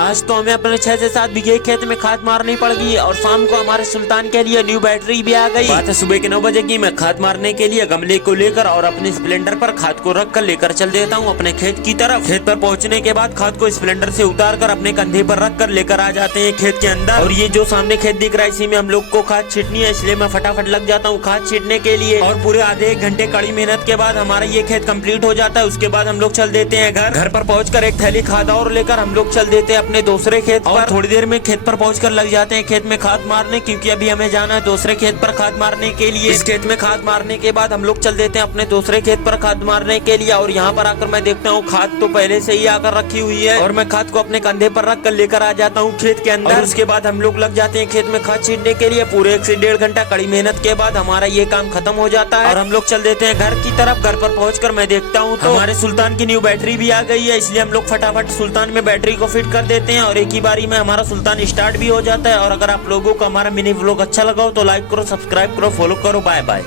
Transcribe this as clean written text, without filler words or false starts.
आज तो हमें अपने 6 से 7 बीघे खेत में खाद मारनी पड़ गई और शाम को हमारे सुल्तान के लिए न्यू बैटरी भी आ गई। बात है सुबह के 9 बजे की। मैं खाद मारने के लिए गमले को लेकर और अपने स्प्लेंडर पर खाद को रख कर लेकर चल देता हूँ अपने खेत की तरफ। खेत पर पहुँचने के बाद खाद को स्प्लेंडर से उतार कर अपने कंधे पर रख कर लेकर आ जाते हैं खेत के अंदर। और ये जो सामने खेत दिख रहा है इसी में हम लोग को खाद छीटनी है, इसलिए मैं फटाफट लग जाता हूँ खाद छीटने के लिए। और पूरे आधे 1 घंटे कड़ी मेहनत के बाद हमारा ये खेत कंप्लीट हो जाता है। उसके बाद हम लोग चल देते हैं घर पर पहुंचकर एक थैली खाद और लेकर हम लोग चल देते हैं अपने दूसरे खेत और थोड़ी देर में खेत पर पहुंचकर लग जाते हैं खेत में खाद मारने, क्योंकि अभी हमें जाना है दूसरे खेत पर खाद मारने के लिए। इस खेत में खाद मारने के बाद हम लोग चल देते हैं अपने दूसरे खेत पर खाद मारने के लिए। और यहाँ पर आकर मैं देखता हूँ खाद तो पहले से ही आकर रखी हुई है और मैं खाद को अपने कंधे पर रख कर लेकर आ जाता हूँ खेत के अंदर। उसके बाद हम लोग लग जाते हैं खेत में खाद छीटने के लिए। पूरे 1 से 1.5 घंटा कड़ी मेहनत के बाद हमारा ये काम खत्म हो जाता है और हम लोग चल देते हैं घर की तरफ। घर पर पहुंचकर मैं देखता हूँ तो हमारे सुल्तान की न्यू बैटरी भी आ गई है, इसलिए हम लोग फटाफट सुल्तान में बैटरी को फिट कर देते हैं और एक ही बारी में हमारा सुल्तान स्टार्ट भी हो जाता है। और अगर आप लोगों को हमारा मिनी व्लॉग अच्छा लगा हो तो लाइक करो, सब्सक्राइब करो, फॉलो करो। Bye bye.